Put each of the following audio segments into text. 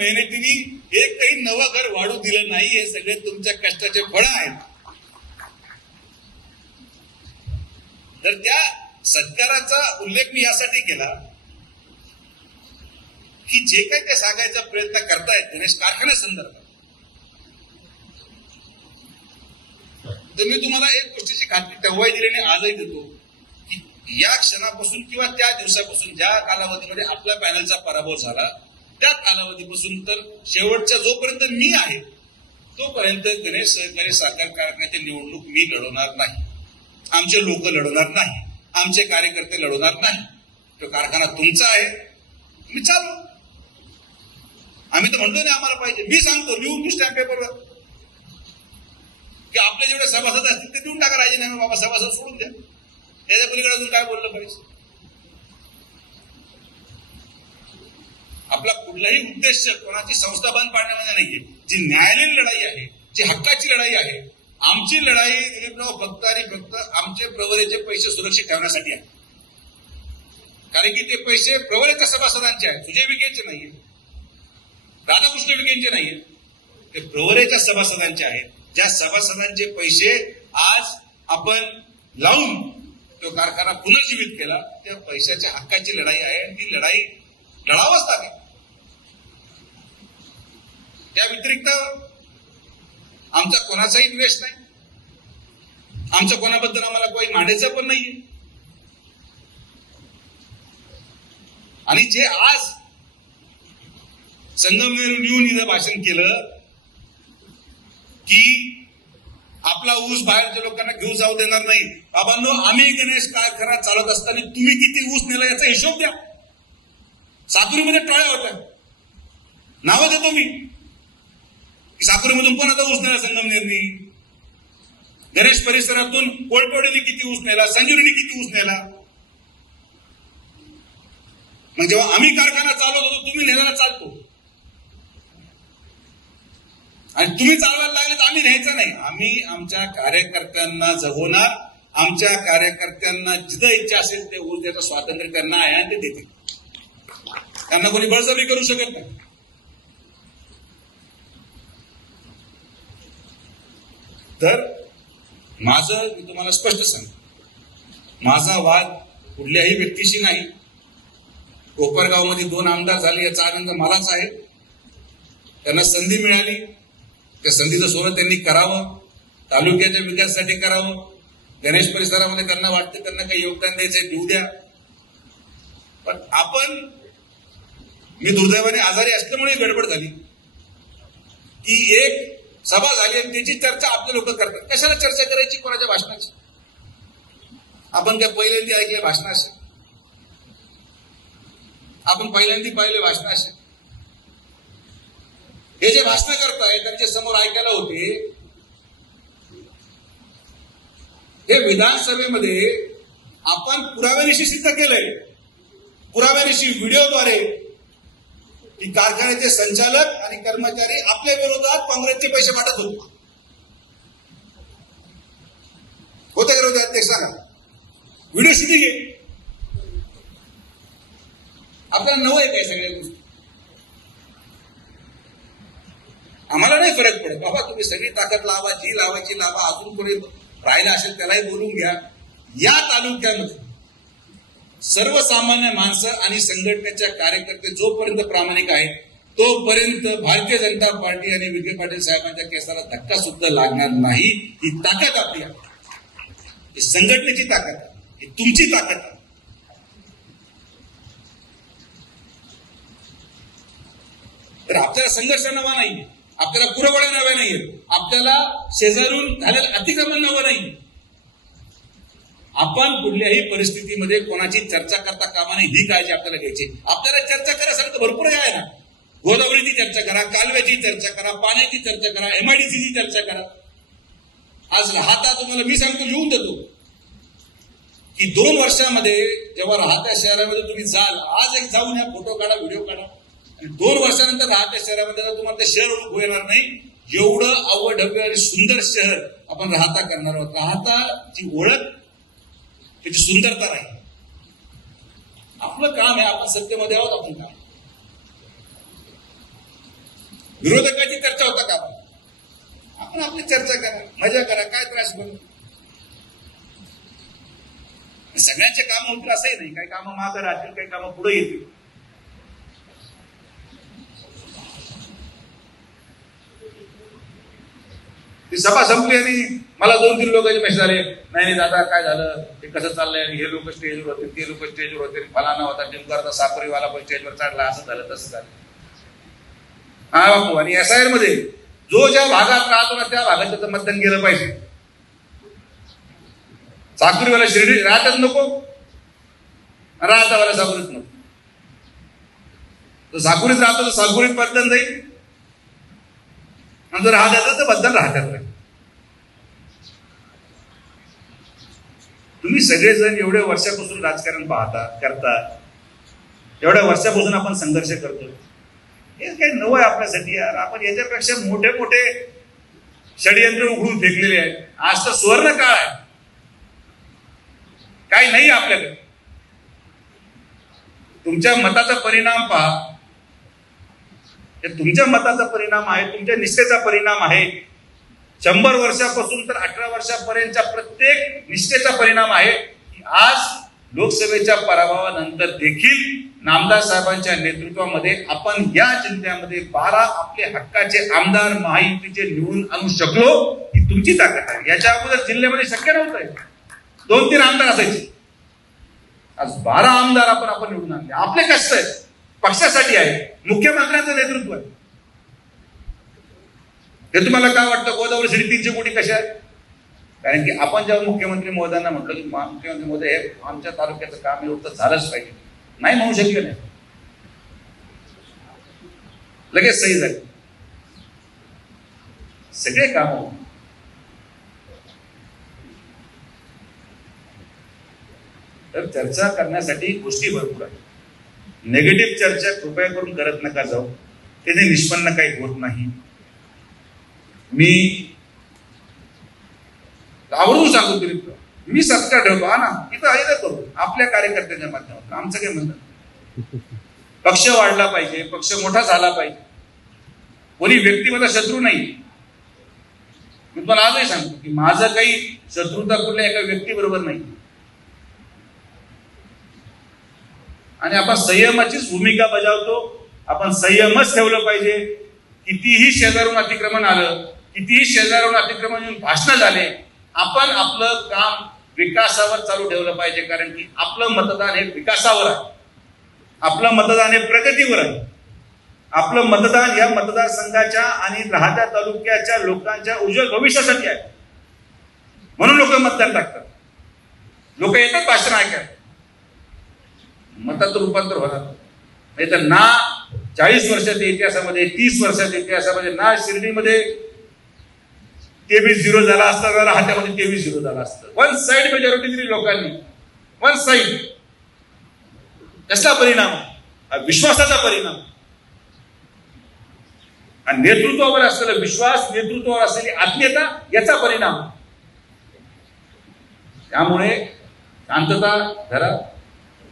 मेहनतीने एकही नवं घर वाढू दिलं नाही. हे सगळे तुमच्या कष्टाचे फळ आहेत. तर त्या सत्काराचा उल्लेख मी यासाठी केला की जे काही ते सांगायचा प्रयत्न करतायत गणेश कारखान्यासंदर्भात, तर मी तुम्हाला एक गोष्टीची खात्री तेव्हाही दिली आणि आजही देतो की या क्षणापासून किंवा त्या दिवसापासून ज्या कालावधीमध्ये आपल्या पॅनलचा पराभव झाला त्या कालावधीपासून तर शेवटच्या जोपर्यंत मी आहे तोपर्यंत गणेश सहकारी साखर कारखान्याची निवडणूक मी लढवणार नाही, आमचे लोक लढवणार नाही, आमचे कार्यकर्ते लढवणार नाही. तो कारखाना तुमचा आहे, मी चालू. आम्ही तर म्हणतो ना आम्हाला पाहिजे. मी सांगतो लिहून मी स्टॅम्प पेपरवर की आपले जेवढे सभासद असतील ते देऊन टाका राजीनामे, बाबा सभासद सोडून द्या. त्याच्या पलीकडे अजून काय बोललं पाहिजे? आपला कुठलाही उद्देश कोणाची संस्था बंद पाडण्यामध्ये नाहीये. जी न्यायालयीन लढाई आहे, जी हक्काची लढाई आहे, आमची लढाई दिलीपराव फक्त आणि फक्त आमचे प्रवरेचे पैसे सुरक्षित ठेवण्यासाठी आहे. कारण की ते पैसे प्रवरेच्या सभासदांचे आहेत, सुजय विखेंचे नाहीये, राधाकृष्ण विखेंचे नाहीये, ते प्रवरेच्या सभासदांचे आहेत. ज्या सभासदांचे पैसे आज आपण लावून तो कारखाना पुनर्जीवित केला, त्या पैशाच्या हक्काची लढाई आहे आणि ती लढाई लढावंच लागेल. त्या व्यतिरिक्त आमचा कोणाचाही द्वेष नाही, आमच्या कोणाबद्दल आम्हाला काही मांडायचं पण नाहीये. आणि जे आज संगमनेरहून येऊन इथं भाषण केलं की आपला ऊस बाहेरच्या लोकांना घेऊन जाऊ देणार नाही. बाबांनो, आम्ही गणेश कारखाना चालत असताना तुम्ही किती ऊस नेला याचा हिशोब द्या. साकुरीमध्ये टोळ्या होत्या, नावं देतो मी की साकुरीमधून पण आता ऊस नेला संगमनेरनी, गणेश परिसरातून कोळपवडीने किती ऊस नेला, संजीवनी किती ऊस नेला. मग जेव्हा आम्ही कारखाना चालवत होतो तुम्ही नेल्याला चालतो आणि तुम्ही चालवायला लागले तर आम्ही न्यायचं नाही. आम्ही आमच्या कार्यकर्त्यांना जगवणार, आमच्या कार्यकर्त्यांना जिथं इच्छा असेल ते ऊस द्यायचं स्वातंत्र्य त्यांना आहे आणि ते देतील. त्यांना कोणी बळजबरी करू शकत नाही. तर माझं मी तुम्हाला स्पष्ट सांगतो, माझा वाद कुठल्याही व्यक्तीशी नाही. कोपरगावमध्ये 2 आमदार झाले याचा आनंद मलाच आहे. त्यांना संधी मिळाली, त्या संधीचं सोनं त्यांनी करावं, तालुक्याच्या विकासासाठी करावं. गणेश परिसरामध्ये त्यांना वाटतं त्यांना काही योगदान द्यायचंय, देऊ द्या. पण मी दुर्दैवाने आजारी असल्यामुळे गडबड झाली की एक सभा झाली आणि त्याची चर्चा आपले लोक करतात. कशाला चर्चा करायची कोणाच्या भाषणाची? आपण काय पहिल्यांदा ऐकले भाषण असेल, आपण पहिल्यांदा पाहिले भाषण असेल. हे जे भाषण करताय त्यांच्या समोर ऐकायला होते, हे विधानसभेमध्ये आपण पुराव्यानिशी सिद्ध केलंय. पुराव्यानिशी व्हिडिओद्वारे की कारखान्याचे संचालक आणि कर्मचारी आपल्या विरोधात काँग्रेसचे पैसे वाटत होते. होते का विरोधात ते सांगा? व्हिडिओ शूटिंग आहे. आपल्याला नवं आहे काय सगळ्या गोष्टी? आम्हाला नाही फरक पडत. बाबा तुम्ही सगळी ताकद लावा, जी लावायची लावा. अजून कोणी राहिला असेल त्यालाही बोलून घ्या. या तालुक्यामध्ये सर्वसामान्य माणसं आणि संघटनेच्या कार्यकर्ते जोपर्यंत प्रामाणिक आहेत तोपर्यंत भारतीय जनता पार्टी आणि विखे पाटील साहेबांच्या केसाला धक्का सुद्धा लागणार नाही. ही ताकद आपली आहे, ही संघटनेची ताकद आहे, ही तुमची ताकद आहे. तर आपल्याला संघर्ष नवा नाही, आपल्याला पुरवड्या नव्या नाहीये, आपल्याला शेजारून झालेलं अतिक्रमण नवं नाही. आपण कुठल्याही परिस्थितीमध्ये कोणाची चर्चा करता कामा नये, ही काळजी आपल्याला घ्यायची. आपल्याला चर्चा करायसारखं भरपूर आहे ना. गोदावरीची चर्चा करा, कालव्याची चर्चा करा, पाण्याची चर्चा करा, MIDCची चर्चा करा. आज राहता तुम्हाला मी सांगतो, लिहून देतो की 2 वर्षामध्ये जेव्हा राहत्या शहरामध्ये तुम्ही जाल, आज एक जाऊन या, फोटो काढा, व्हिडिओ काढा, आणि 2 वर्षानंतर राहत्या शहरामध्ये तुम्हाला ते शहर ओळखू येणार नाही. एवढं अवढव्य आणि सुंदर शहर आपण राहता करणार आहोत. राहताची ओळख, त्याची सुंदरता राहील. आपलं काम आहे, आपण सत्तेमध्ये आहोत, आपण काम. विरोधकाची चर्चा होता का आपण आपली चर्चा करा, मजा करा, काय त्रास करू. सगळ्यांचे काम होतील असंही नाही, काही कामं मागे राहतील, काही कामं पुढे येतील. ती सभा संपली आणि मला 2-3 लोकांचे मेसेज आले, नाही दादा काय झालं, ते कसं चाललंय, हे लोक स्टेजवर होते, ते लोक स्टेजवर होते, फलाना होता नेमका सापरीवाला पण स्टेजवर चढला, असं झालं तसं झालं. हा बापू, आणि SIR मध्ये जो ज्या भागात राहतो ना त्या भागात त्याचं मतदान गेलं पाहिजे. साकुरीवाला शिर्डी राहतच नको, राहतावाला साकुरीत नको. तो साकुरीत राहतो तर साकुरीत मतदान जाईल, आणि जर राहत तर मतदान राहतात. तुम्ही सगळेजण एवढ्या वर्षापासून राजकारण पाहता करता, एवढ्या वर्षापासून आपण संघर्ष करतो. हे काही नवं आहे आपल्यासाठी यार. आपण याच्यापेक्षा मोठे मोठे षडयंत्र उघडून फेकलेले आहेत. आज तर सुवर्ण काळ आहे, काही नाही आपल्याकडे. तुमच्या मताचा परिणाम पहा, तुमच्या मताचा परिणाम आहे, तुमच्या निष्ठेचा परिणाम आहे. 100 वर्षापासून तर 18 वर्षापर्यंतच्या प्रत्येक निष्ठेचा परिणाम आहे की आज लोकसभेच्या पराभवानंतर देखील नामदार साहेबांच्या नेतृत्वामध्ये आपण या जिल्ह्यामध्ये 12 आपले हक्काचे आमदार महायुतीचे निवडून आणू शकलो, ही तुमची ताकद आहे. याच्या अगोदर जिल्ह्यामध्ये शक्य नव्हतं. 2-3 आमदार असायचे, आज 12 आमदार आपण निवडून आणले. आपले कष्ट आहे, पक्षासाठी आहे, मुख्यमंत्र्यांचं नेतृत्व आहे. हे तुम्हाला काय वाटतं गोदावरी 350 कोटी कशा आहेत? कारण की आपण जेव्हा मुख्यमंत्री महोदयांना म्हटलं की मुख्यमंत्री महोदय हे आमच्या तालुक्याचं काम एवढं तर झालंच पाहिजे, नाही म्हणू शकले नाही, लगेच सही झाली, सगळे काम. तर चर्चा करण्यासाठी गोष्टी भरपूर आहेत. नेगेटिव्ह चर्चा कृपया करून करत नका जाऊ, त्याने निष्पन्न काही होत नाही. मी आवडून सांगतो तरी मी सत्ता ठेवतो, हा ना, इथं करू आपल्या कार्यकर्त्यांच्या माध्यमातून. आमचं काय म्हणतात, पक्ष वाढला पाहिजे, पक्ष मोठा झाला पाहिजे, कोणी व्यक्ती माझा शत्रू नाही. मी तुम्हाला आजही सांगतो की माझं काही शत्रुता कुठल्या एका व्यक्ती बरोबर नाही. आणि आपण संयमाचीच भूमिका बजावतो. आपण संयमच ठेवलं पाहिजे. कितीही शेजारून अतिक्रमण आलं, कितीही शेजारून अतिक्रमण येऊन भाषण झाले, आपण आपलं काम विकासावर चालू ठेवलं पाहिजे. कारण की आपलं मतदान हे विकासावर आहे, आपलं मतदान हे प्रगतीवर आहे, आपलं मतदान या मतदारसंघाच्या आणि राहत्या तालुक्याच्या लोकांच्या उज्ज्वल भविष्यासाठी आहे. म्हणून लोक मतदान टाकतात, लोक येतात भाषण ऐकायला, मतात रूपांतर होणार नाही. तर ना 40 वर्षाच्या इतिहासामध्ये, 30 वर्षाच्या इतिहासामध्ये ना शिर्डीमध्ये 23-0 झाला असता, ना राहत्यामध्ये 23-0 झाला असतं. 1 साइड मेजॉरिटी दिली लोकांनी, 1 साइड. कसला परिणाम? विश्वासाचा परिणाम आणि नेतृत्वावर असलेला विश्वास, नेतृत्वावर असलेली आत्मीयता, याचा परिणाम. त्यामुळे शांतता धरा,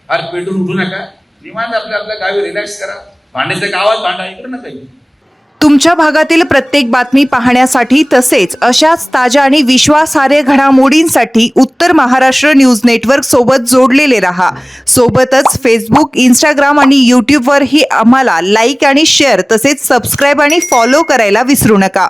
फार पेटून उठू नका, निवांत आपल्या गावी रिलॅक्स करा. भांड्याच्या गावात भांडा, इकडे नका. तुमच्या भागातील प्रत्येक बातमी पाहण्यासाठी तसेच अशाच ताज्या आणि विश्वासार्ह घडामोडींसाठी उत्तर महाराष्ट्र न्यूज नेटवर्क सोबत जोडलेले रहा. सोबतच फेसबुक, इंस्टाग्राम आणि यूट्यूबवरही आम्हाला लाईक आणि शेअर तसेच सबस्क्राईब आणि फॉलो करायला विसरू नका.